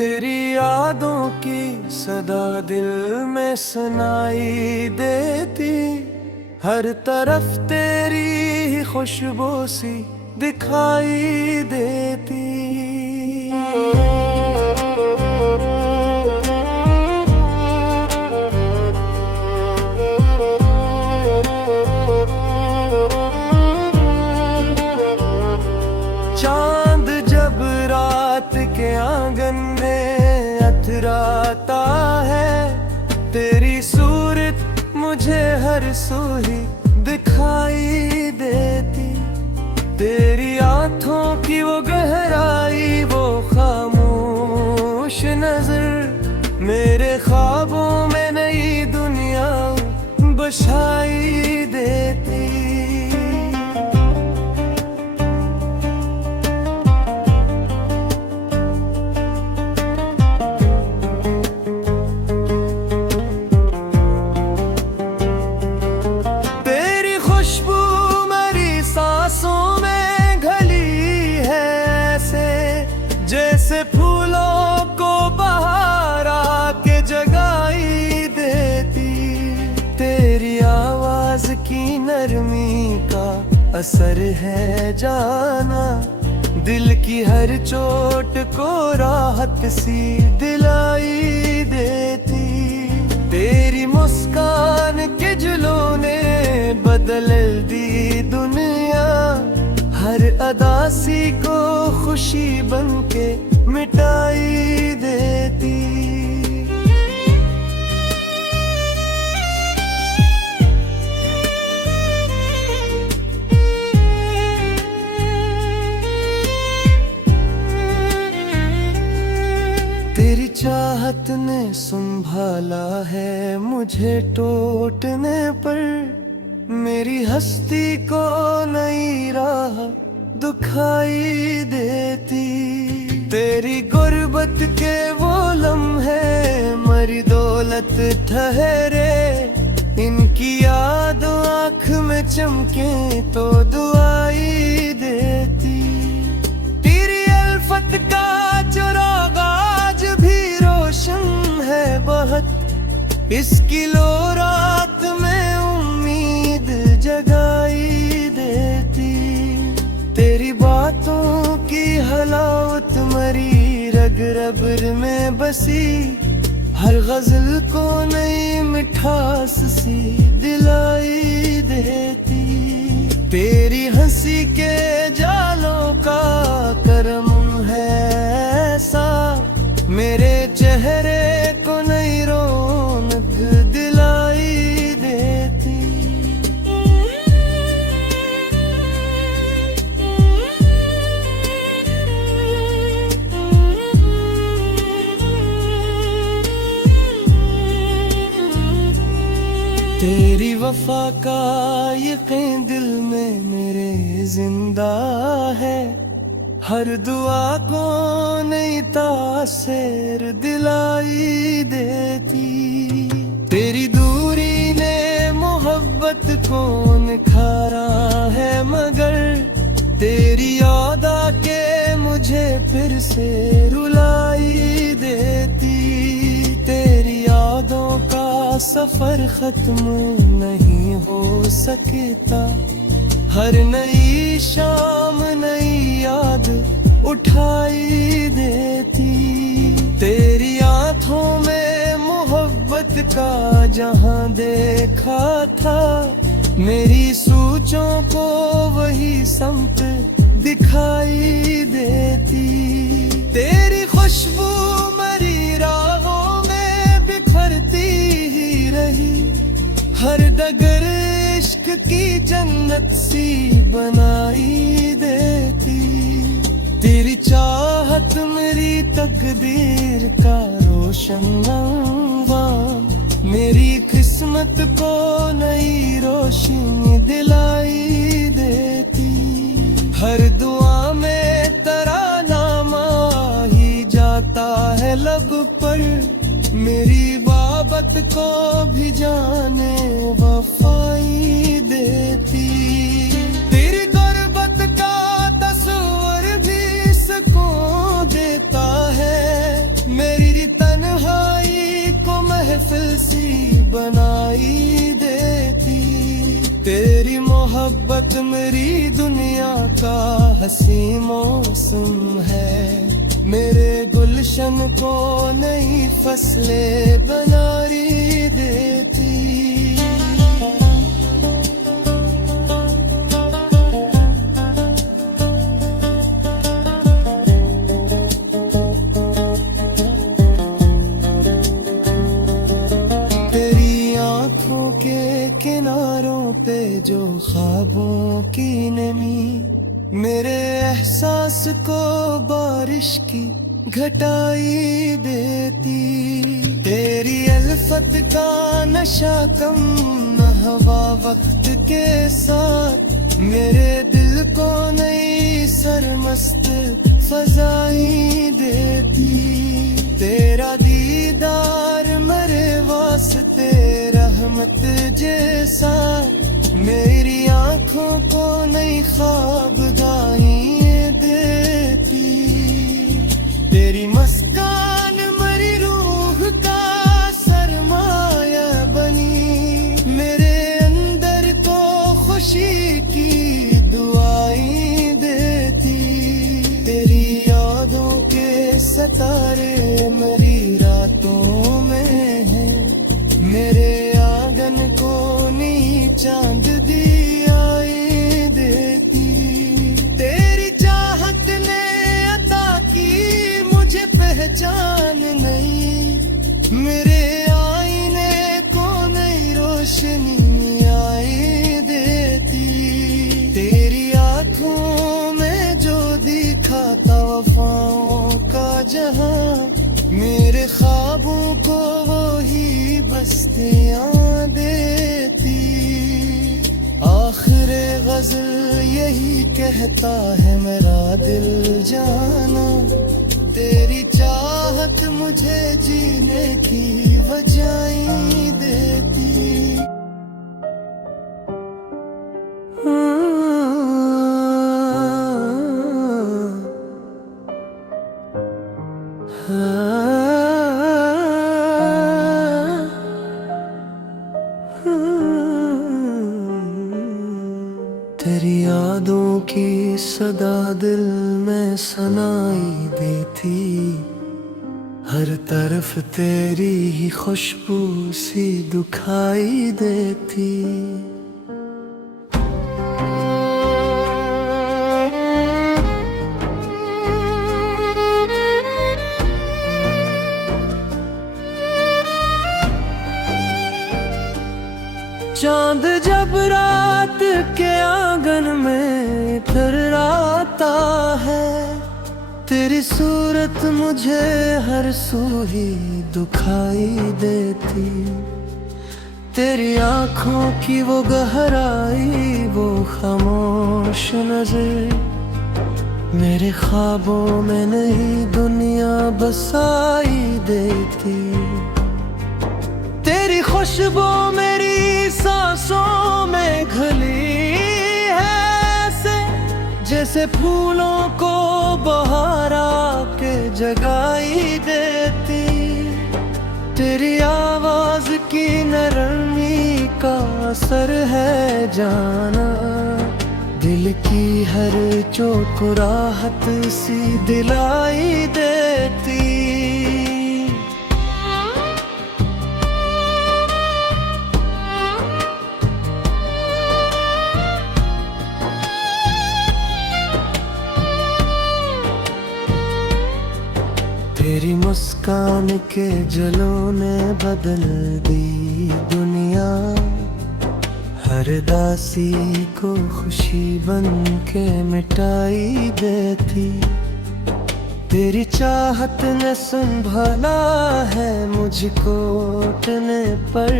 तेरी यादों की सदा दिल में सुनाई देती, हर तरफ तेरी ही खुशबू सी दिखाई देती। चांद जब रात के आंगन में अथराता है, तेरी सूरत मुझे हर सूही दिखाई देती। तेरी आँखों की वो गहराई, वो खामोश नजर मेरे ख्वाबों में नई दुनिया बसाई देती। जैसे फूलों को बहार आके जगाई देती। तेरी आवाज की नरमी का असर है जाना, दिल की हर चोट को राहत सी दिलाई देती। तेरी मुस्कान के जुल्फों ने बदल दी दुनिया, हर अदासी को खुशी बनके मिटाई देती। तेरी चाहत ने संभाला है मुझे टूटने पर, मेरी हस्ती को नई राह दुखाई देती। तेरी गुर्बत के वो लम्हे मरी दौलत ठहरे, इनकी याद आँख में चमके तो दुआई देती। तेरी अल्फत का चिराग आज भी रोशन है बहुत, इसकी लो रात में उम्मीद जगाई देती। तेरी बातों की हलावत मरी रग रग में बसी, हर गजल को नई मिठास सी दिलाई देती। तेरी हंसी के जालों का करम है ऐसा, मेरे चेहरे को नई रौनक दिलाई देती। तेरी वफा का यकीन दिल में मेरे जिंदा है, हर दुआ को नई तासीर दिलाई देती। तेरी दूरी ने मोहब्बत को निखारा है, मगर तेरी याद आके मुझे फिर से रुलाई देती। तेरी यादों का सफर खत्म नहीं हो सकता, हर नई शाम नई याद उठाई देती। तेरी आँखों में मोहब्बत का जहां देखा था, मेरी सोचों को वही समत दिखाई देती। तेरी खुशबू मरी राहों में बिखरती ही रही, हर डगर इश्क की जन्नत सी बनाई देती। तेरी चाहत मेरी तकदीर का रोशन अंवार, मेरी किस्मत को नई रोशनी दिलाई देती। हर दुआ में तरानामा ही जाता है लब पर, मेरी बाबत को भी जाने वफाई देती। तेरी गुर्बत का तस्वर भी सुकून देता है, मेरी तन्हाई को महफिल सी बनाई देती। तेरी मोहब्बत मेरी दुनिया का हसी मौसम है, मेरे गुलशन को नई फसलें बनारी देती। तेरी आंखों के किनारों पे जो ख्वाबों की नमी, मेरे एहसास को बारिश की घटाई देती। तेरी अल्फत का नशा कम न हवा वक्त के साथ, मेरे दिल को नई सरमस्त फजाई देती। तेरा दीदार मेरे वास्ते रहमत जैसा, मेरी आंखों को नई ख्वाबगाही देती। तेरी मुस्कान मेरी रूह का सरमाया बनी, मेरे अंदर तो खुशी की दुआएं देती। तेरी यादों के सितारे मेरी रातों में हैं, मेरे आंगन को नी चांद दियाई देती। तेरी चाहत ने अता की मुझे पहचान नहीं, मेरे आईने को नई रोशनी आई देती। तेरी आंखों में जो दिखा था वफाओं का जहां, मेरे ख्वाबों को वो ही बस्तियां देती। आखिरे गजल यही कहता है मेरा दिल जाना, तेरी चाहत मुझे जीने की वजह देती। तेरी यादों की सदा दिल में सनाई देती, हर तरफ तेरी ही खुशबू सी दुखाई देती। चांद जब रात के आंगन में इतराता है, तेरी सूरत मुझे हर सू ही दुखाई देती। तेरी आंखों की वो गहराई, वो खामोश नजर, मेरे ख्वाबों में नई दुनिया बसाई देती। तेरी खुशबू मेरी सांसों में घुली है ऐसे, जैसे फूलों को बहार आके जगाई देती। तेरी आवाज की नरमी का असर है जाना, दिल की हर चोट को राहत सी दिलाई देती। तेरी मुस्कान के जलों ने बदल दी दुनिया, हर दासी को खुशी बन के मिटाई देती। तेरी चाहत ने संभाला है मुझको टने पर,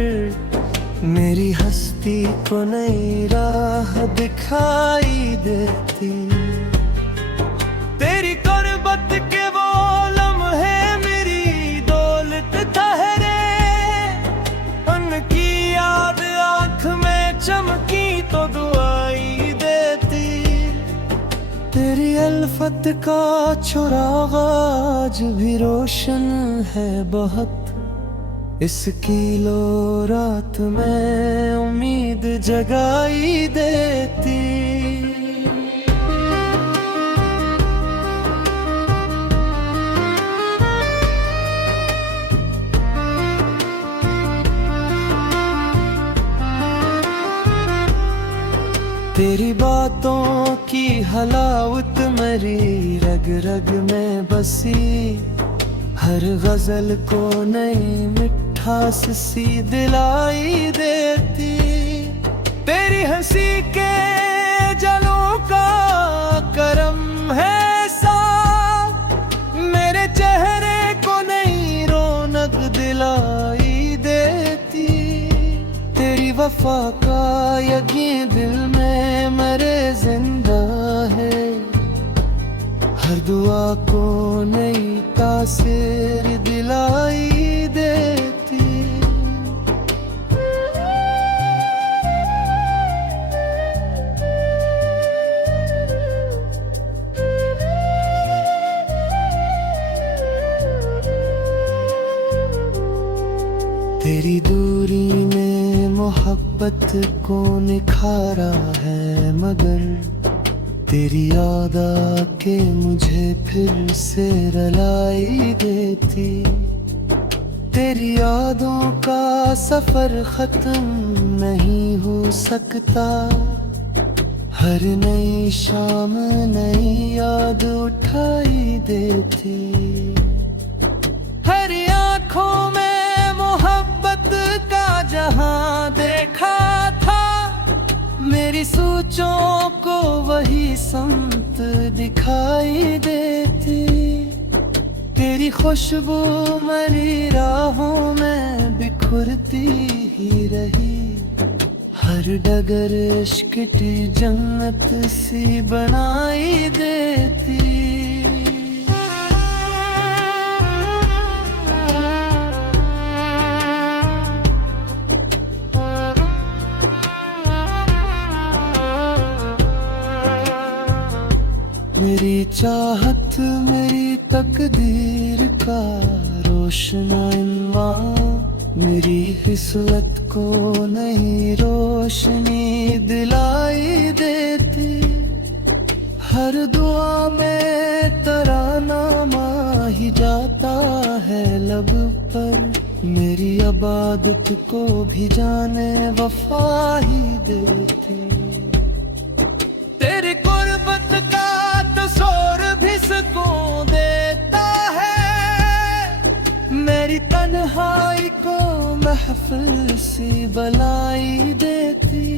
मेरी हस्ती को नई राह दिखाई देती। तेरी कुर्बत के वो लम्हे मेरी दौलत ठहरे, उनकी याद आँख में चमकी तो दुआई देती। तेरी अल्फत का चुराग आज भी रोशन है बहुत, इसकी लो रात में उम्मीद जगाई देती। तेरी बातों की हलावत मेरी रग रग में बसी, हर गजल को नई मिठास सी दिलाई देती। तेरी हंसी के जलों का करम है सा, मेरे चेहरे को नई रौनक दिलाई देती। तेरी वफा का यकीन दिल में मेरे जिंदा है, हर दुआ को नई तासीर दिलाई देती। तेरी दूरी ने मोहब्बत को निखारा है, मगर तेरी याद आके मुझे फिर से रुलाई देती। तेरी यादों का सफर खत्म नहीं हो सकता, हर नई शाम नई याद उठाई देती। हर आँखों में मोहब्बत का जहां देखा था, मेरी सोचों को वही समत दिखाई देती। तेरी खुशबू मेरी राहों में बिखरती ही रही, हर डगर इश्क की जन्नत सी बनाई देती। मेरी चाहत मेरी तकदीर का रोशना इन्वान, मेरी किस्मत को नई रोशनी दिलाई देती। हर दुआ में तराना माही जाता है लब पर, मेरी इबादत को भी जाने वफा ही देती। तेरी कुर्बत का तसौर भी सुकून देता है, मेरी तन्हाई को महफिल सी बनाई देती।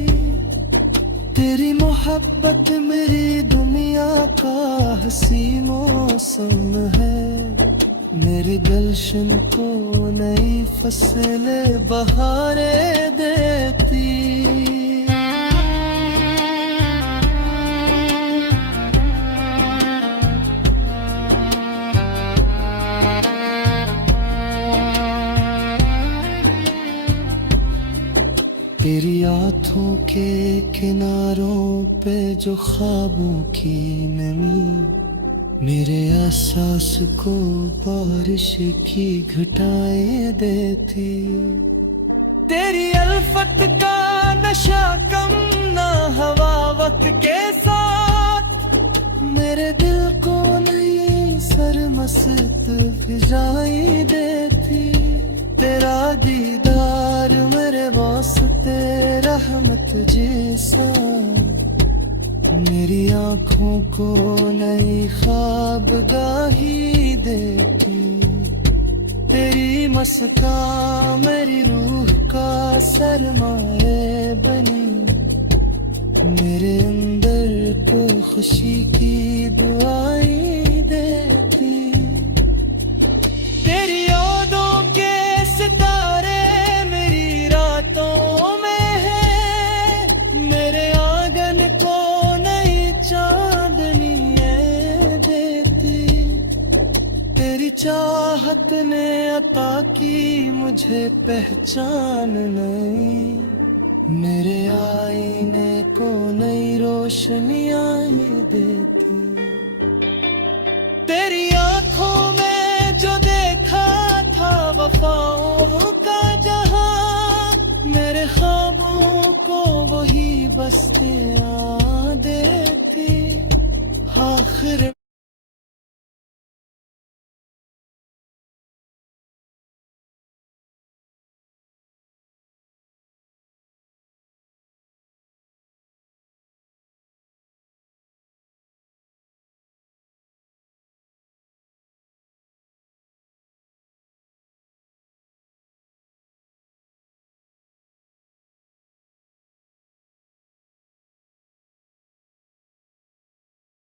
तेरी मोहब्बत मेरी दुनिया का हंसी मौसम है, मेरे गुलशन को नई फसलें बहारे देती। तेरी आँखों के किनारों पे जो ख्वाबों की नमी, मेरे एहसास को बारिश की घटाएं देती। तेरी अल्फत का नशा कम ना हवा वक्त के साथ, मेरे दिल को नई सरमस्त फिजाएं देती। तेरा दीदार मेरे वास्ते रहमत जैसा, मेरी आँखों को नई ख्वाबगाही देती। तेरी मस्कान मेरी रूह का सरमाए बनी, मेरे अंदर को खुशी की दुआएं देती। तेरी यादों के सितारे मेरी रातों मोहब्बत ने अता की मुझे पहचान नई, मेरे आईने को नई रोशनियाँ देती। तेरी आंखों में जो देखा था वफाओं का जहां, मेरे ख्वाबों को वही बस्तियां देती। आखिर